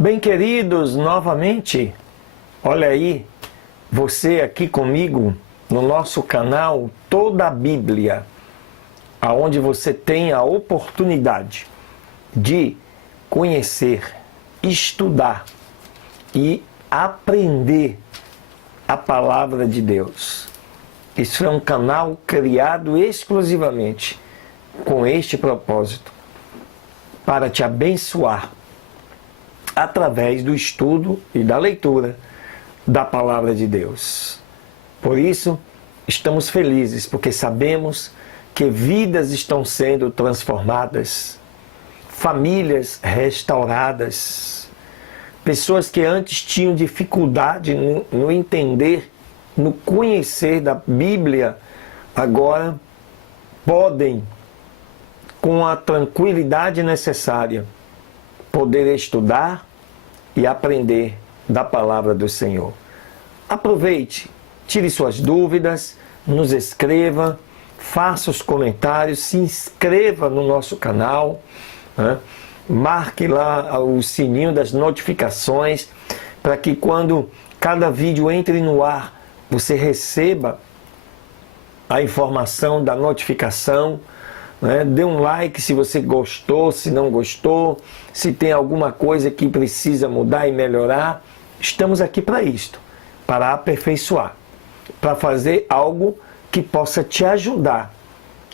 Bem, queridos, novamente, olha aí, você aqui comigo no nosso canal Toda a Bíblia, aonde você tem a oportunidade de conhecer, estudar e aprender a palavra de Deus. Isso é um canal criado exclusivamente com este propósito, para te abençoar através do estudo e da leitura da palavra de Deus. Por isso, estamos felizes, porque sabemos que vidas estão sendo transformadas, famílias restauradas, pessoas que antes tinham dificuldade no entender, no conhecer da Bíblia, agora podem, com a tranquilidade necessária, poder estudar e aprender da palavra do Senhor. Aproveite, tire suas dúvidas, nos escreva, faça os comentários, se inscreva no nosso canal, né? Marque lá o sininho das notificações, para que quando cada vídeo entre no ar, você receba a informação da notificação, né? Dê um like se você gostou, se não gostou, se tem alguma coisa que precisa mudar e melhorar. Estamos aqui para isto, para aperfeiçoar, para fazer algo que possa te ajudar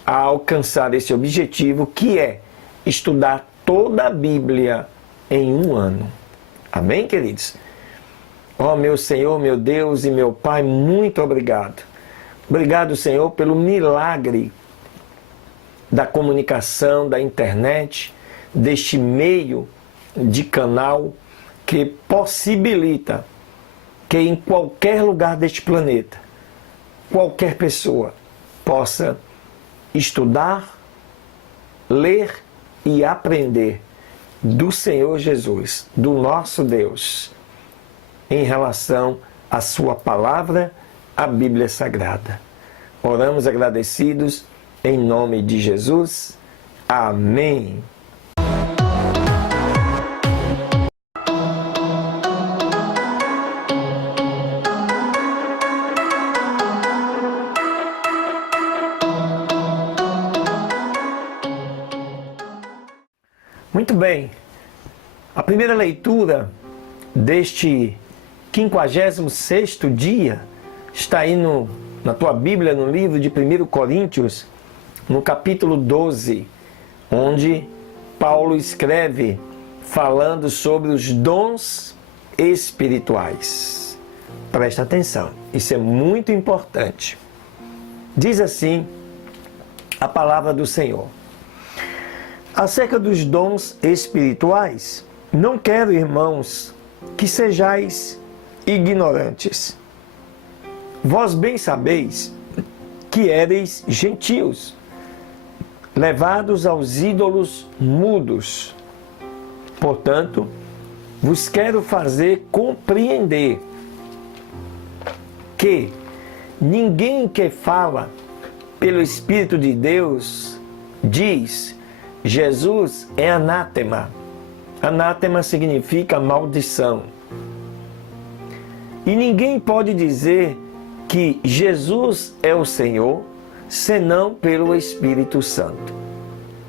a alcançar esse objetivo, que é estudar toda a Bíblia em um ano. Amém, queridos? Ó meu Senhor, meu Deus e meu Pai, muito obrigado. Obrigado, Senhor, pelo milagre da comunicação, da internet, deste meio de canal que possibilita que em qualquer lugar deste planeta, qualquer pessoa possa estudar, ler e aprender do Senhor Jesus, do nosso Deus, em relação à sua palavra, a Bíblia Sagrada. Oramos agradecidos em nome de Jesus. Amém. Muito bem. A primeira leitura deste 56º dia está aí na tua Bíblia, no livro de 1 Coríntios, no capítulo 12, onde Paulo escreve falando sobre os dons espirituais. Presta atenção, isso é muito importante. Diz assim a palavra do Senhor: acerca dos dons espirituais, não quero, irmãos, que sejais ignorantes. Vós bem sabeis que éreis gentios, levados aos ídolos mudos. Portanto, vos quero fazer compreender que ninguém que fala pelo Espírito de Deus diz: Jesus é anátema. Anátema significa maldição. E ninguém pode dizer que Jesus é o Senhor, senão pelo Espírito Santo.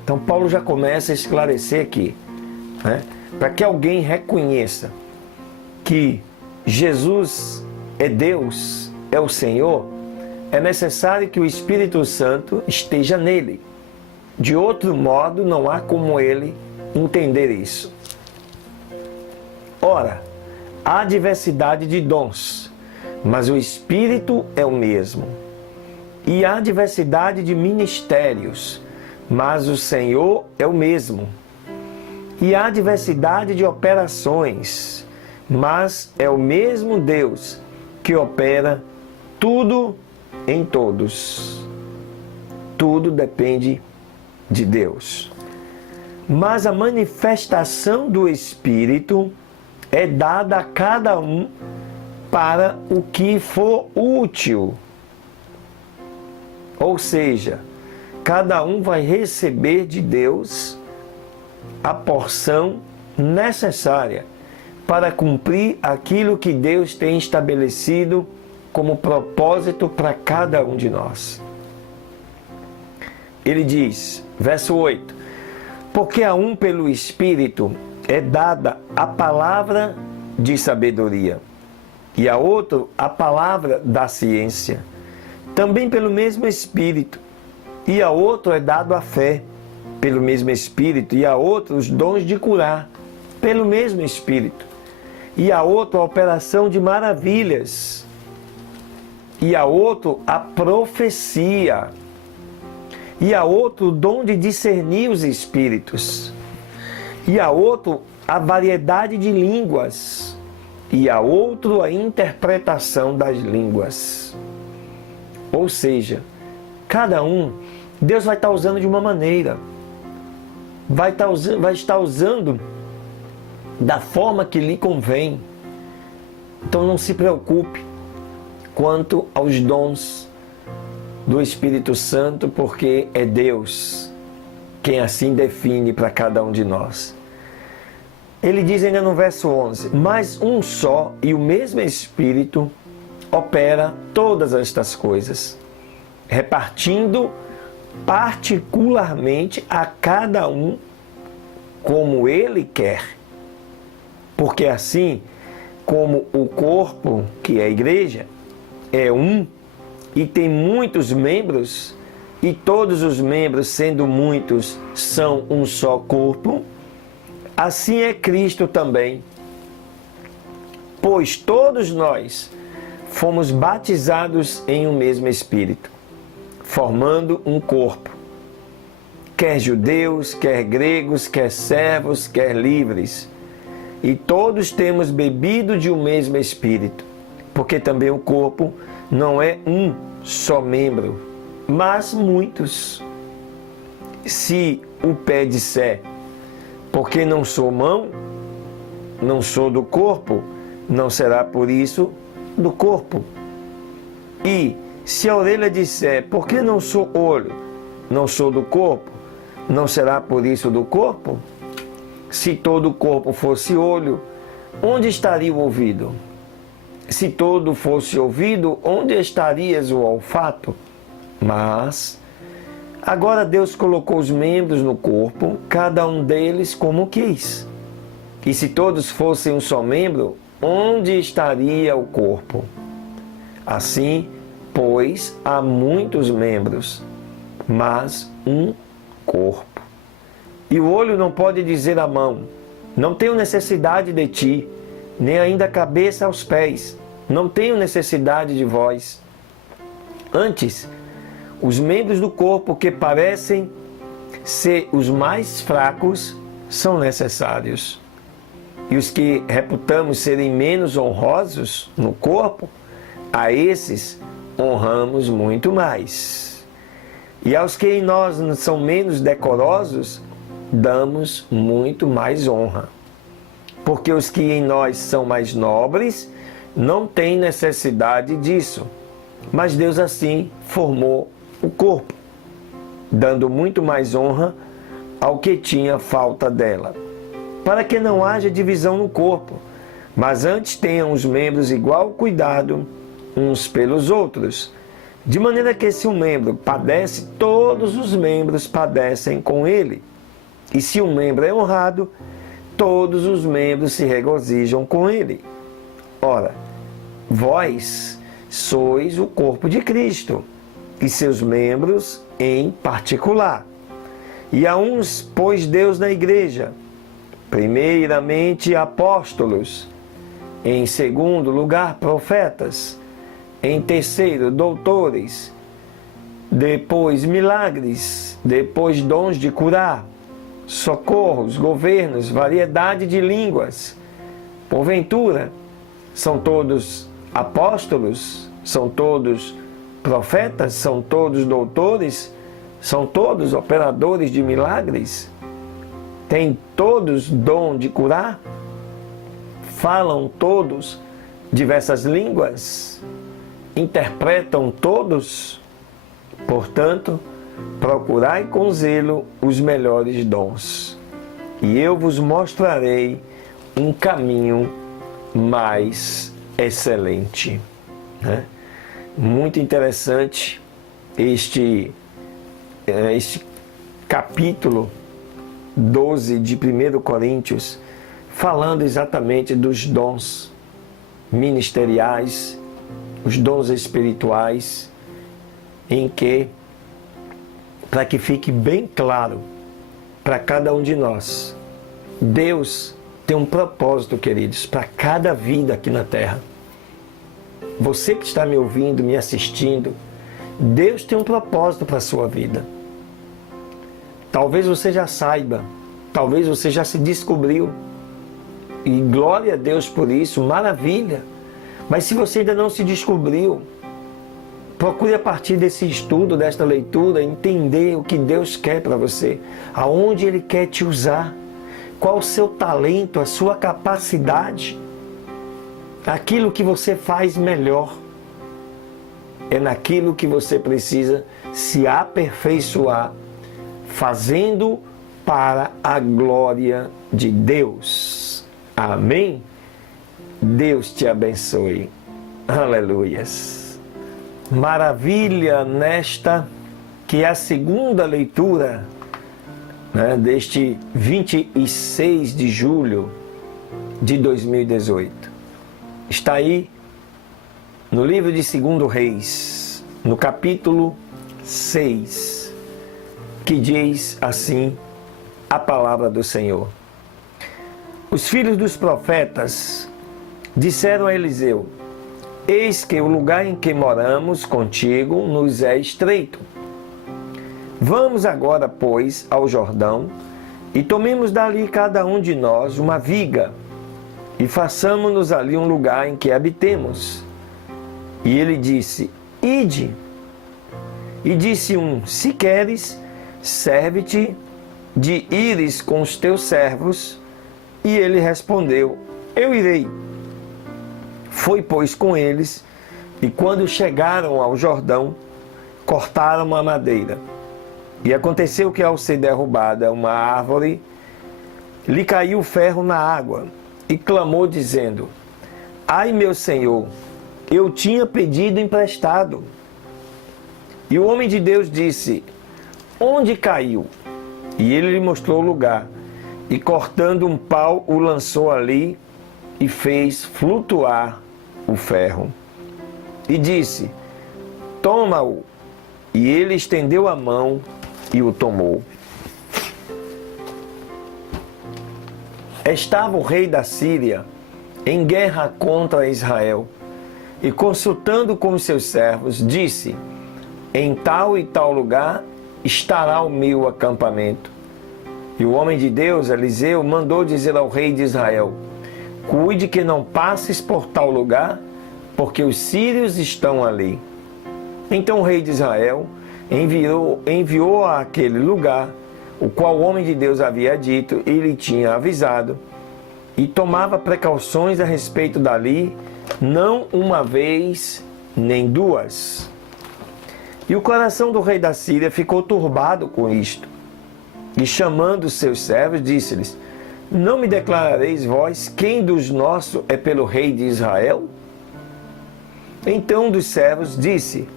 Então Paulo já começa a esclarecer aqui, né? Para que alguém reconheça que Jesus é Deus, é o Senhor, é necessário que o Espírito Santo esteja nele. De outro modo, não há como ele entender isso. Ora, há diversidade de dons, mas o Espírito é o mesmo. E há diversidade de ministérios, mas o Senhor é o mesmo. E há diversidade de operações, mas é o mesmo Deus que opera tudo em todos. Tudo depende de Deus. Mas a manifestação do Espírito é dada a cada um para o que for útil. Ou seja, cada um vai receber de Deus a porção necessária para cumprir aquilo que Deus tem estabelecido como propósito para cada um de nós. Ele diz, verso 8, porque a um pelo Espírito é dada a palavra de sabedoria, e a outro a palavra da ciência, também pelo mesmo Espírito, e a outro é dado a fé, pelo mesmo Espírito, e a outro os dons de curar, pelo mesmo Espírito, e a outro a operação de maravilhas, e a outro a profecia, e a outro o dom de discernir os espíritos, e a outro a variedade de línguas, e a outro a interpretação das línguas. Ou seja, cada um, Deus vai estar usando de uma maneira, vai estar usando da forma que lhe convém. Então não se preocupe quanto aos dons do Espírito Santo, porque é Deus quem assim define para cada um de nós. Ele diz ainda no verso 11, mas um só e o mesmo Espírito opera todas estas coisas, repartindo particularmente a cada um como Ele quer. Porque assim como o corpo, que é a igreja, é um e tem muitos membros, e todos os membros, sendo muitos, são um só corpo, assim é Cristo também. Pois todos nós fomos batizados em um mesmo Espírito, formando um corpo, quer judeus, quer gregos, quer servos, quer livres, e todos temos bebido de um mesmo Espírito, porque também o corpo não é um só membro, mas muitos. Se o pé disser, porque não sou mão, não sou do corpo, não será por isso do corpo. E se a orelha disser, porque não sou olho, não sou do corpo, não será por isso do corpo? Se todo o corpo fosse olho, onde estaria o ouvido? Se todo fosse ouvido, onde estarias o olfato? Mas agora Deus colocou os membros no corpo, cada um deles como quis. E se todos fossem um só membro, onde estaria o corpo? Assim, pois, há muitos membros, mas um corpo. E o olho não pode dizer à mão, não tenho necessidade de ti, nem ainda a cabeça aos pés, não tenho necessidade de vós. Antes, os membros do corpo que parecem ser os mais fracos são necessários. E os que reputamos serem menos honrosos no corpo, a esses honramos muito mais. E aos que em nós são menos decorosos, damos muito mais honra. Porque os que em nós são mais nobres não têm necessidade disso. Mas Deus assim formou o corpo, dando muito mais honra ao que tinha falta dela, para que não haja divisão no corpo, mas antes tenham os membros igual cuidado uns pelos outros, de maneira que se um membro padece, todos os membros padecem com ele. E se um membro é honrado, todos os membros se regozijam com ele. Ora, vós sois o corpo de Cristo, e seus membros em particular. E a uns pôs Deus na igreja, primeiramente apóstolos, em segundo lugar profetas, em terceiro doutores, depois milagres, depois dons de curar, socorros, governos, variedade de línguas. Porventura, são todos apóstolos? São todos profetas? São todos doutores? São todos operadores de milagres? Têm todos dom de curar? Falam todos diversas línguas? Interpretam todos? Portanto, procurai com zelo os melhores dons, e eu vos mostrarei um caminho mais excelente, né? Muito interessante este capítulo 12 de 1 Coríntios, falando exatamente dos dons ministeriais, os dons espirituais, em que, para que fique bem claro para cada um de nós, Deus tem um propósito, queridos, para cada vida aqui na terra. Você que está me ouvindo, me assistindo, Deus tem um propósito para a sua vida. Talvez você já saiba, talvez você já se descobriu, e glória a Deus por isso, maravilha. Mas se você ainda não se descobriu, procure a partir desse estudo, desta leitura, entender o que Deus quer para você, aonde Ele quer te usar, qual o seu talento, a sua capacidade, aquilo que você faz melhor. É naquilo que você precisa se aperfeiçoar, fazendo para a glória de Deus. Amém? Deus te abençoe. Aleluias. Maravilha nesta que é a segunda leitura, né, deste 26 de julho de 2018. Está aí no livro de 2 Reis, no capítulo 6, que diz assim a palavra do Senhor. Os filhos dos profetas disseram a Eliseu: eis que o lugar em que moramos contigo nos é estreito. Vamos agora, pois, ao Jordão, e tomemos dali cada um de nós uma viga, e façamo-nos ali um lugar em que habitemos. E ele disse: ide. E disse um: se queres, serve-te de ires com os teus servos. E ele respondeu: eu irei. Foi, pois, com eles, e quando chegaram ao Jordão, cortaram a madeira. E aconteceu que, ao ser derrubada uma árvore, lhe caiu ferro na água, e clamou, dizendo: ai, meu senhor, eu tinha pedido emprestado. E o homem de Deus disse: onde caiu? E ele lhe mostrou o lugar, e cortando um pau, o lançou ali, e fez flutuar o ferro. E disse: toma-o. E ele estendeu a mão e o tomou. Estava o rei da Síria em guerra contra Israel, e consultando com os seus servos, disse: em tal e tal lugar estará o meu acampamento. E o homem de Deus, Eliseu, mandou dizer ao rei de Israel: cuide que não passes por tal lugar, porque os sírios estão ali. Então o rei de Israel enviou àquele lugar, o qual o homem de Deus havia dito e lhe tinha avisado, e tomava precauções a respeito dali, não uma vez, nem duas. E o coração do rei da Síria ficou turbado com isto. E chamando os seus servos, disse-lhes: não me declarareis vós quem dos nossos é pelo rei de Israel? Então um dos servos disse: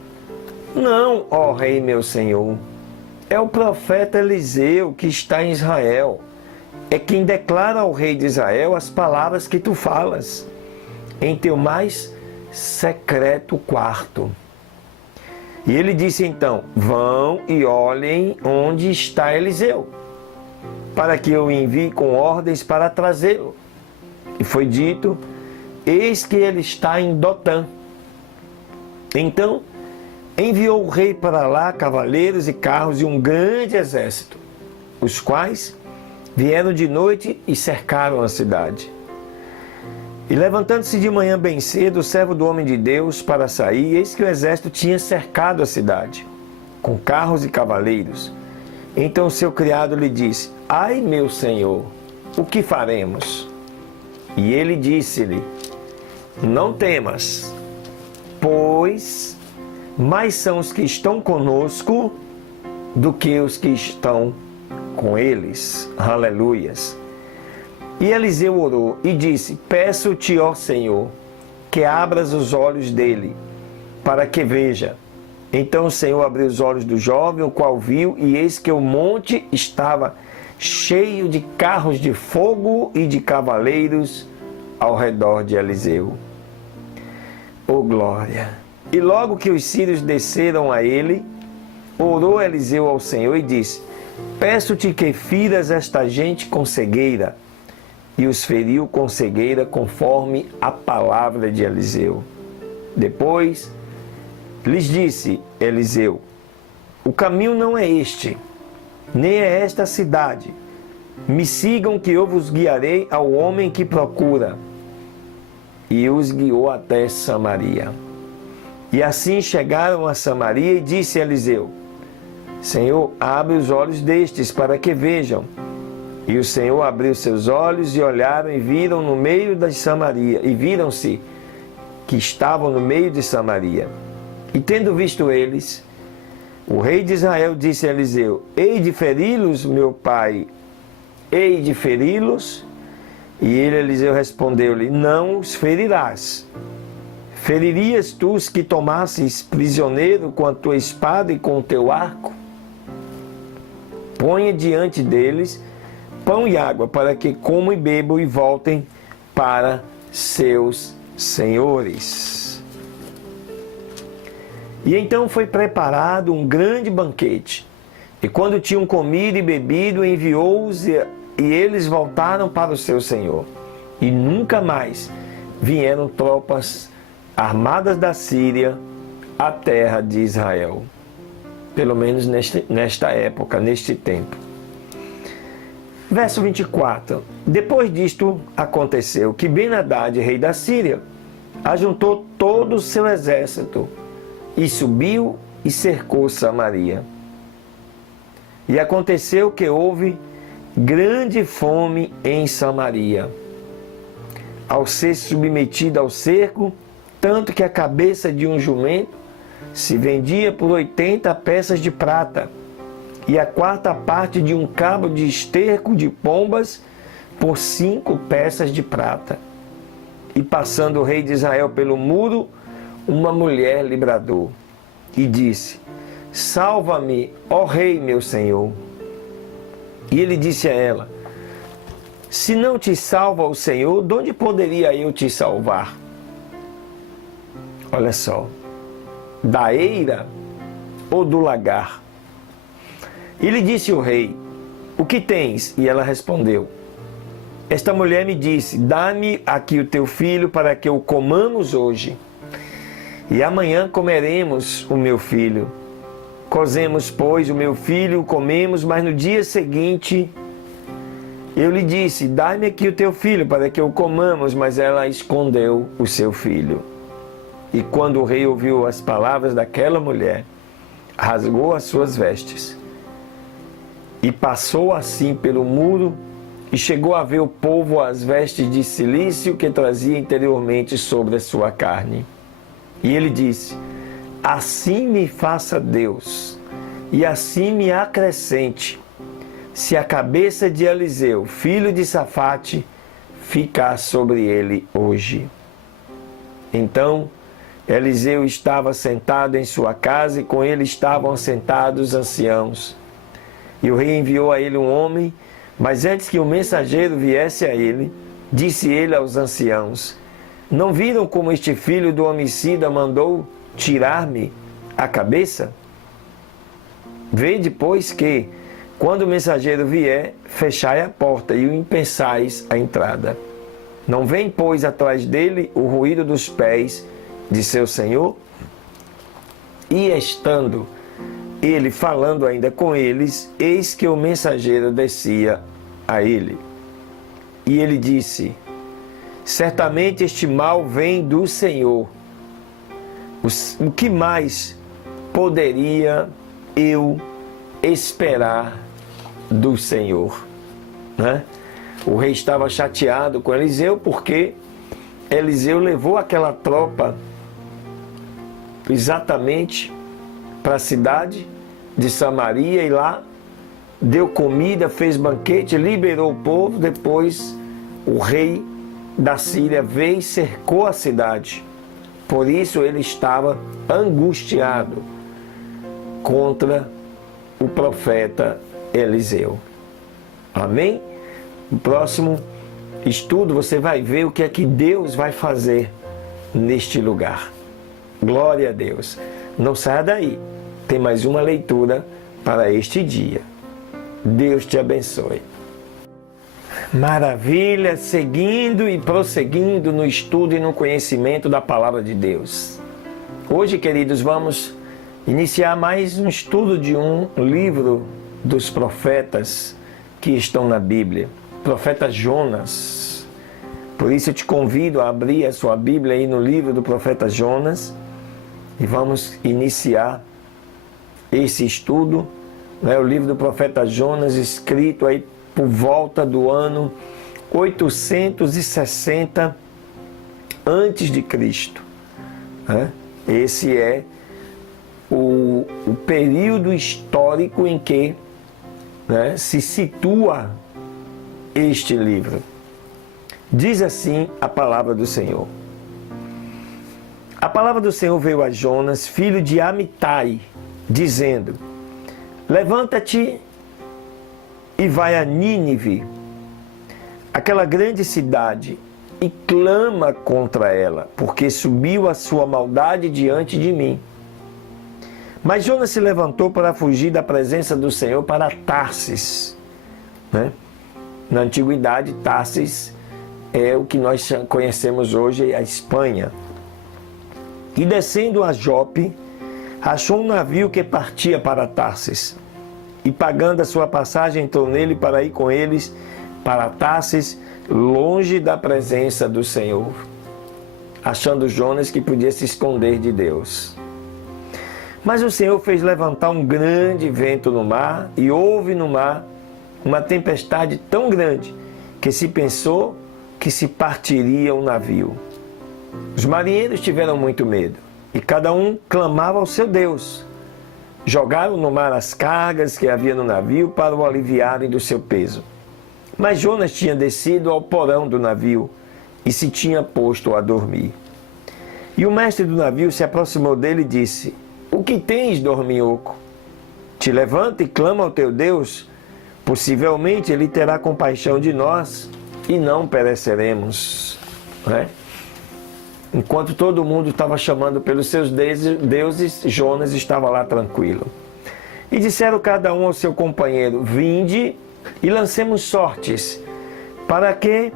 não, ó rei meu senhor, é o profeta Eliseu que está em Israel. É quem declara ao rei de Israel as palavras que tu falas, em teu mais secreto quarto. E ele disse então: vão e olhem onde está Eliseu, para que eu envie com ordens para trazê-lo. E foi dito: eis que ele está em Dotã. Então enviou o rei para lá cavaleiros e carros e um grande exército, os quais vieram de noite e cercaram a cidade. E levantando-se de manhã bem cedo, o servo do homem de Deus para sair, eis que o exército tinha cercado a cidade, com carros e cavaleiros. Então o seu criado lhe disse: ai, meu senhor, o que faremos? E ele disse-lhe: não temas, pois mais são os que estão conosco do que os que estão com eles. Aleluias. E Eliseu orou e disse: peço-te, ó Senhor, que abras os olhos dele, para que veja. Então o Senhor abriu os olhos do jovem, o qual viu, e eis que o monte estava cheio de carros de fogo e de cavaleiros ao redor de Eliseu. Oh glória! E logo que os sírios desceram a ele, orou Eliseu ao Senhor e disse: peço-te que firas esta gente com cegueira. E os feriu com cegueira conforme a palavra de Eliseu. Depois lhes disse Eliseu: o caminho não é este, nem é esta cidade. Me sigam que eu vos guiarei ao homem que procura. E os guiou até Samaria. E assim chegaram a Samaria e disse Eliseu: Senhor, abre os olhos destes para que vejam. E o Senhor abriu seus olhos e olharam e viram no meio de Samaria, e viram-se que estavam no meio de Samaria. E tendo visto eles, o rei de Israel disse a Eliseu: hei de feri-los, meu pai, hei de feri-los? E ele, Eliseu, respondeu-lhe: não os ferirás. Feririas tu os que tomasses prisioneiro com a tua espada e com o teu arco? Ponha diante deles pão e água, para que comam e bebam e voltem para seus senhores. E então foi preparado um grande banquete. E quando tinham comido e bebido, enviou-os e eles voltaram para o seu senhor. E nunca mais vieram tropas armadas da Síria à terra de Israel. Pelo menos nesta época, neste tempo. Verso 24. Depois disto aconteceu que Ben-Hadad, rei da Síria, ajuntou todo o seu exército e subiu e cercou Samaria. E aconteceu que houve grande fome em Samaria, ao ser submetida ao cerco, tanto que a cabeça de um jumento se vendia por 80 peças de prata, e a quarta parte de um cabo de esterco de pombas por 5 peças de prata. E passando o rei de Israel pelo muro, uma mulher lhe bradou e disse: salva-me, ó rei meu senhor. E ele disse a ela: se não te salva o Senhor, de onde poderia eu te salvar? Olha só, da eira ou do lagar? E lhe disse o rei: o que tens? E ela respondeu: esta mulher me disse: dá-me aqui o teu filho para que o comamos hoje, e amanhã comeremos o meu filho. Cozemos, pois, o meu filho, comemos, mas no dia seguinte eu lhe disse: dá-me aqui o teu filho para que o comamos, mas ela escondeu o seu filho. E quando o rei ouviu as palavras daquela mulher, rasgou as suas vestes e passou assim pelo muro, e chegou a ver o povo as vestes de cilício que trazia interiormente sobre a sua carne. E ele disse: assim me faça Deus, e assim me acrescente, se a cabeça de Eliseu, filho de Safate, ficar sobre ele hoje. Então Eliseu estava sentado em sua casa, e com ele estavam sentados os anciãos. E o rei enviou a ele um homem, mas antes que o mensageiro viesse a ele, disse ele aos anciãos: não viram como este filho do homicida mandou tirar-me a cabeça? Vede, pois, que, quando o mensageiro vier, fechai a porta e o impeçais a entrada. Não vem, pois, atrás dele o ruído dos pés de seu senhor? E estando ele falando ainda com eles, eis que o mensageiro descia a ele. E ele disse: certamente este mal vem do Senhor. O que mais poderia eu esperar do Senhor? Né? O rei estava chateado com Eliseu, porque Eliseu levou aquela tropa exatamente para a cidade de Samaria, e lá deu comida, fez banquete, liberou o povo. Depois o rei da Síria veio e cercou a cidade. Por isso ele estava angustiado contra o profeta Eliseu. Amém? No próximo estudo você vai ver o que é que Deus vai fazer neste lugar. Glória a Deus. Não saia daí. Tem mais uma leitura para este dia. Deus te abençoe. Maravilha, seguindo e prosseguindo no estudo e no conhecimento da Palavra de Deus. Hoje, queridos, vamos iniciar mais um estudo de um livro dos profetas que estão na Bíblia. Profeta Jonas. Por isso eu te convido a abrir a sua Bíblia aí no livro do profeta Jonas e vamos iniciar esse estudo, né? O livro do profeta Jonas, escrito aí por volta do ano 860 antes de Cristo. Esse é o período histórico em que, né, se situa este livro. Diz assim a palavra do Senhor. A palavra do Senhor veio a Jonas, filho de Amitai, dizendo: levanta-te e vai a Nínive, aquela grande cidade, e clama contra ela, porque subiu a sua maldade diante de mim. Mas Jonas se levantou para fugir da presença do Senhor para Tarsis. Na antiguidade, Tarsis é o que nós conhecemos hoje, a Espanha. E descendo a Jope, achou um navio que partia para Tarsis. E pagando a sua passagem, entrou nele para ir com eles para Tarsis, longe da presença do Senhor, achando Jonas que podia se esconder de Deus. Mas o Senhor fez levantar um grande vento no mar, e houve no mar uma tempestade tão grande que se pensou que se partiria o navio. Os marinheiros tiveram muito medo, e cada um clamava ao seu Deus. Jogaram no mar as cargas que havia no navio para o aliviarem do seu peso. Mas Jonas tinha descido ao porão do navio e se tinha posto a dormir. E o mestre do navio se aproximou dele e disse: o que tens, dorminhoco? Te levanta e clama ao teu Deus, possivelmente ele terá compaixão de nós e não pereceremos. Enquanto todo mundo estava chamando pelos seus deuses, Jonas estava lá tranquilo. E disseram cada um ao seu companheiro: vinde e lancemos sortes, para que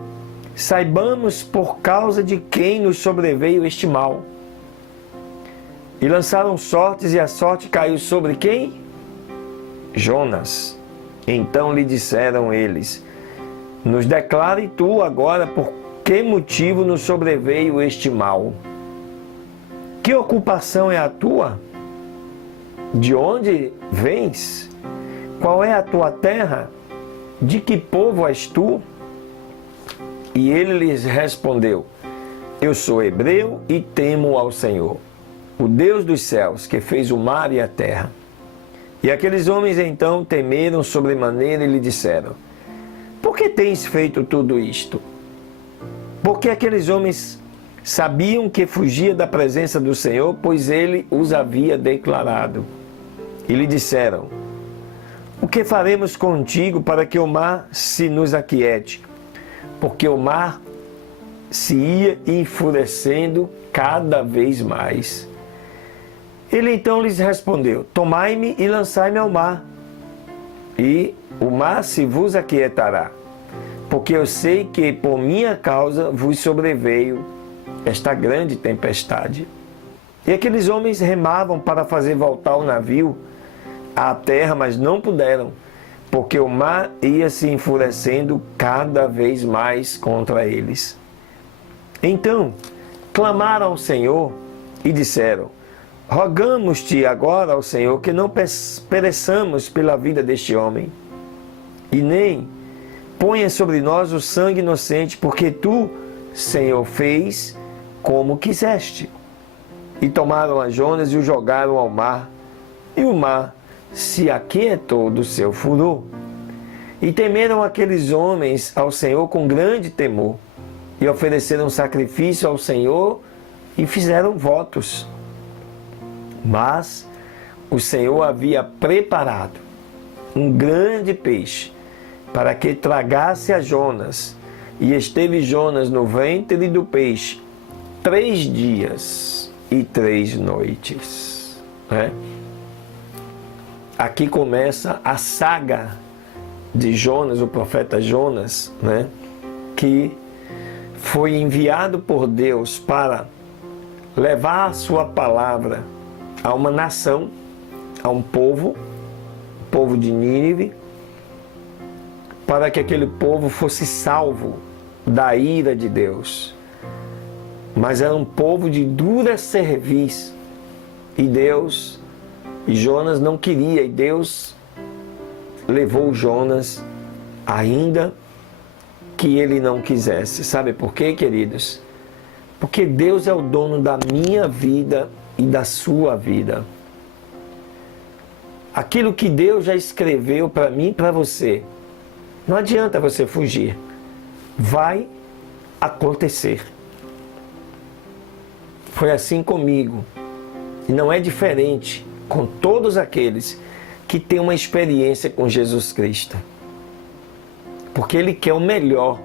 saibamos por causa de quem nos sobreveio este mal. E lançaram sortes, e a sorte caiu sobre quem? Jonas. Então lhe disseram eles: nos declare tu agora por que motivo nos sobreveio este mal? Que ocupação é a tua? De onde vens? Qual é a tua terra? De que povo és tu? E ele lhes respondeu: eu sou hebreu e temo ao Senhor, o Deus dos céus, que fez o mar e a terra. E aqueles homens então temeram sobremaneira e lhe disseram: por que tens feito tudo isto? Porque aqueles homens sabiam que fugia da presença do Senhor, pois ele os havia declarado. E lhe disseram: o que faremos contigo para que o mar se nos aquiete? Porque o mar se ia enfurecendo cada vez mais. Ele então lhes respondeu: tomai-me e lançai-me ao mar, e o mar se vos aquietará. Porque eu sei que por minha causa vos sobreveio esta grande tempestade. E aqueles homens remavam para fazer voltar o navio à terra, mas não puderam, porque o mar ia se enfurecendo cada vez mais contra eles. Então clamaram ao Senhor e disseram: rogamos-te agora ao Senhor que não pereçamos pela vida deste homem, e nem ponha sobre nós o sangue inocente, porque tu, Senhor, fez como quiseste. E tomaram a Jonas e o jogaram ao mar, e o mar se aquietou do seu furor. E temeram aqueles homens ao Senhor com grande temor, e ofereceram sacrifício ao Senhor e fizeram votos. Mas o Senhor havia preparado um grande peixe para que tragasse a Jonas, e esteve Jonas no ventre do peixe 3 dias e 3 noites. Aqui começa a saga de Jonas, o profeta Jonas, que foi enviado por Deus para levar a sua palavra a uma nação, a um povo, o povo de Nínive, para que aquele povo fosse salvo da ira de Deus. Mas era um povo de dura cerviz, e Jonas não queria, e Deus levou Jonas ainda que ele não quisesse. Sabe por quê, queridos? Porque Deus é o dono da minha vida e da sua vida. Aquilo que Deus já escreveu para mim e para você, não adianta você fugir. Vai acontecer. Foi assim comigo. E não é diferente com todos aqueles que têm uma experiência com Jesus Cristo. Porque Ele quer o melhor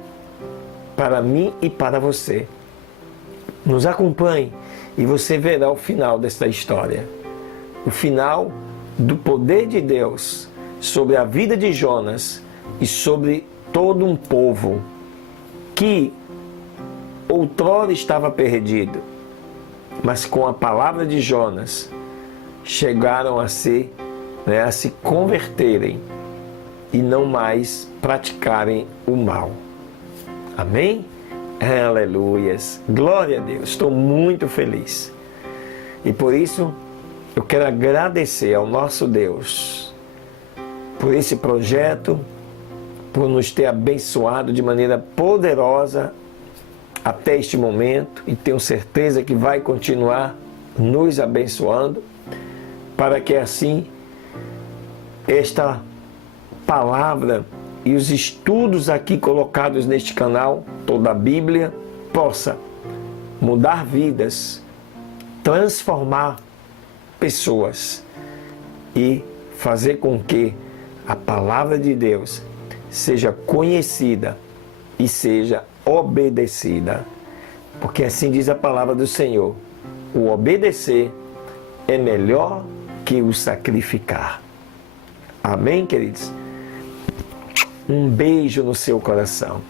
para mim e para você. Nos acompanhe e você verá o final desta história. O final do poder de Deus sobre a vida de Jonas e sobre todo um povo que outrora estava perdido, mas com a palavra de Jonas chegaram a se converterem e não mais praticarem o mal. Amém? Aleluias! Glória a Deus! Estou muito feliz. E por isso eu quero agradecer ao nosso Deus por esse projeto, por nos ter abençoado de maneira poderosa até este momento, e tenho certeza que vai continuar nos abençoando, para que assim esta palavra e os estudos aqui colocados neste canal, toda a Bíblia, possa mudar vidas, transformar pessoas e fazer com que a palavra de Deus seja conhecida e seja obedecida. Porque assim diz a palavra do Senhor: o obedecer é melhor que o sacrificar. Amém, queridos? Um beijo no seu coração.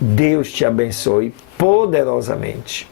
Deus te abençoe poderosamente.